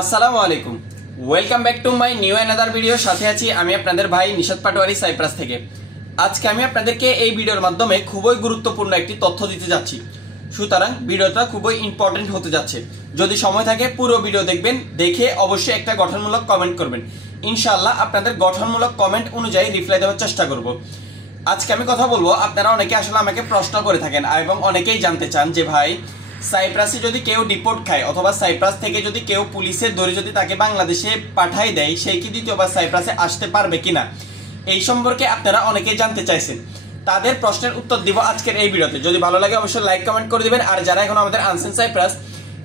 আসসালামু আলাইকুম, welcome back to my new another video. সাথে আছি আমি আপনাদের ভাই নিশাত পাটোয়ারি সাইপ্রাস থেকে। আজকে আমি আপনাদেরকে এই ভিডিওর মাধ্যমে খুবই গুরুত্বপূর্ণ একটি তথ্য দিতে যাচ্ছি, সুতরাং ভিডিওটা খুবই ইম্পর্টেন্ট হতে যাচ্ছে। যদি সময় থাকে পুরো ভিডিও দেখবেন, দেখে অবশ্যই একটা গঠনমূলক কমেন্ট করবেন। ইনশাআল্লাহ আপনাদের গঠনমূলক কমেন্ট অনুযায়ী রিপ্লাই দেওয়ার চেষ্টা করব। আজকে আমি কথা বলবো, আপনারা অনেকে আসলে আমাকে প্রশ্ন করে থাকেন এবং অনেকেই জানতে চান যে ভাই, সাইপ্রাসে যদি কেউ ডিপোর্ট খায় অথবা সাইপ্রাস থেকে যদি কেউ পুলিশের ধরে যদি তাকে বাংলাদেশে পাঠায় দেয়, সে কি দ্বিতীয়বার সাইপ্রাসে আসতে পারবে কিনা, এই সম্পর্কে আপনারা অনেকেই জানতে চাইছেন। তাদের প্রশ্নের উত্তর দিব আজকের এই ভিডিওতে। যদি ভালো লাগে অবশ্যই লাইক কমেন্ট করে দিবেন। আর যারা এখন আমাদের আনসেন সাইপ্রাস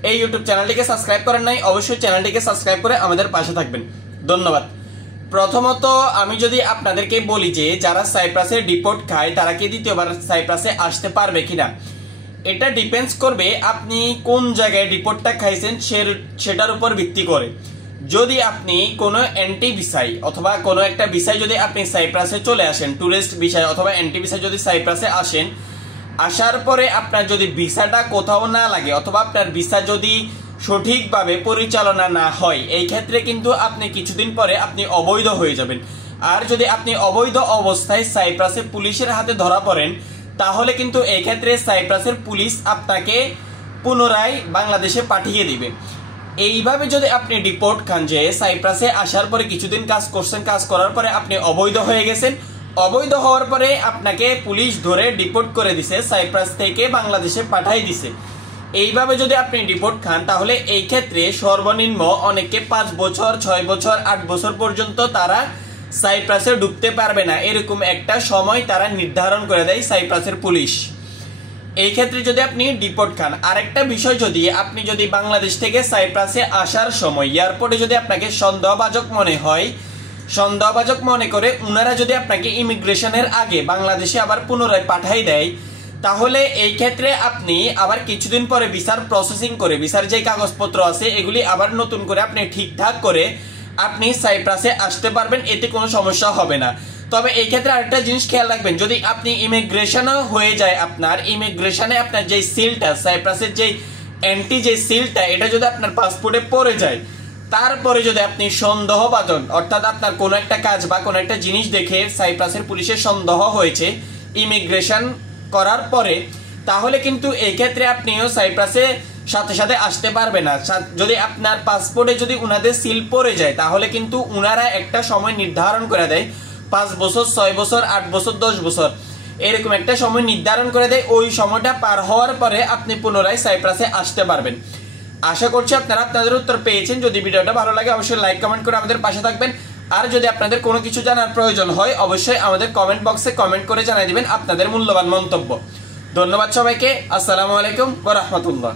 এই ইউটিউব চ্যানেলটিকে সাবস্ক্রাইব করেন নাই, অবশ্যই চ্যানেলটিকে সাবস্ক্রাইব করে আমাদের পাশে থাকবেন। ধন্যবাদ। প্রথমত আমি যদি আপনাদেরকে বলি যে যারা সাইপ্রাসে ডিপোর্ট খায় তারা কি দ্বিতীয়বার সাইপ্রাসে আসতে পারবে কিনা, এটা ডিপেন্ডস করবে আপনি কোন জায়গায় ডিপোর্টটা খাইছেন সেটার উপর ভিত্তি করে। যদি আপনি কোনো অ্যান্টি ভিসাই অথবা কোনো একটা ভিসায় যদি আপনি সাইপ্রাসে চলে আসেন, ট্যুরিস্ট ভিসায় অথবা অ্যান্টি ভিসায় যদি সাইপ্রাসে আসেন, আসার পরে আপনার যদি ভিসাটা কোথাও না লাগে অথবা আপনার ভিসা যদি সঠিকভাবে পরিচালনা না হয়, এই ক্ষেত্রে কিন্তু আপনি কিছুদিন পরে আপনি অবৈধ হয়ে যাবেন। আর যদি আপনি অবৈধ অবস্থায় সাইপ্রাসে পুলিশের হাতে ধরা পড়েন, তাহলে কিন্তু এই ক্ষেত্রে সাইপ্রাসের পুলিশ আপনাকে পুনরায় বাংলাদেশে পাঠিয়ে দিবে। এইভাবে যদি আপনি ডিপোর্ট খান, যে সাইপ্রাসে আসার পরে কিছুদিন কাজ করছেন, কাজ করার পরে আপনি অবৈধ হয়ে গেছেন, অবৈধ হওয়ার পরে আপনাকে পুলিশ ধরে ডিপোর্ট করে দিছে, সাইপ্রাস থেকে বাংলাদেশে পাঠিয়ে দিছে, এইভাবে যদি আপনি ডিপোর্ট খান, তাহলে এই ক্ষেত্রে সর্বনিম্ন অনেকে 5 বছর 6 বছর 8 বছর পর্যন্ত তারা সাইপ্রাসে ঢুকতে পারবে না, এরকম একটা সময় তারা নির্ধারণ করে দেয় সাইপ্রাসের পুলিশ। এই ক্ষেত্রে যদি আপনি ডিপোর্ট খান, আরেকটা বিষয়, যদি আপনি যদি বাংলাদেশ থেকে সাইপ্রাসে আসার সময় এয়ারপোর্টে যদি আপনাকে সন্দেহভাজন মনে হয়, সন্দেহভাজন মনে করে উনারা যদি আপনাকে ইমিগ্রেশনের আগে বাংলাদেশে আবার পুনরায় পাঠাই দেয়, তাহলে এই ক্ষেত্রে আপনি আবার কিছুদিন পরে ভিসার প্রসেসিং করে, ভিসার যে কাগজপত্র আছে এগুলি আবার নতুন করে আপনি ঠিকঠাক করে আপনি সাইপ্রাসে আসতে পারবেন, এতে কোনো সমস্যা হবে না। তবে এই ক্ষেত্রে আরেকটা জিনিস খেয়াল রাখবেন, যদি আপনি ইমিগ্রেশনও হয়ে যায়, আপনার ইমিগ্রেশনে আপনার যে সিলটা, সাইপ্রাসের যে অ্যান্টি যে সিলটা, এটা যদি আপনার পাসপোর্টে পড়ে যায়, তারপরে যদি আপনি সন্দেহভাজন, অর্থাৎ আপনার কোনো একটা কাজ বা কোনো একটা জিনিস দেখে সাইপ্রাসের পুলিশের সন্দেহ হয়েছে ইমিগ্রেশন করার পরে, তাহলে কিন্তু এই ক্ষেত্রে আপনিও সাইপ্রাসে সাথে সাথে আসতে পারবে না। যদি আপনার পাসপোর্টে যদি উনাদের সিল পড়ে যায়, তাহলে কিন্তু উনারা একটা সময় নির্ধারণ করে দেয়, 5 বছর 6 বছর 8 বছর 10 বছর এরকম একটা সময় নির্ধারণ করে দেয়। ওই সময়টা পার হওয়ার পরে আপনি পুনরায় সাইপ্রাসে আসতে পারবেন। আশা করছি আপনারা আপনাদের উত্তর পেয়েছেন। যদি ভিডিওটা ভালো লাগে অবশ্যই লাইক কমেন্ট করে আমাদের পাশে থাকবেন। আর যদি আপনাদের কোনো কিছু জানার প্রয়োজন হয়, অবশ্যই আমাদের কমেন্ট বক্সে কমেন্ট করে জানিয়ে দিবেন আপনাদের মূল্যবান মন্তব্য। ধন্যবাদ সবাইকে। আসসালামু আলাইকুম ওয়া রাহমাতুল্লাহ।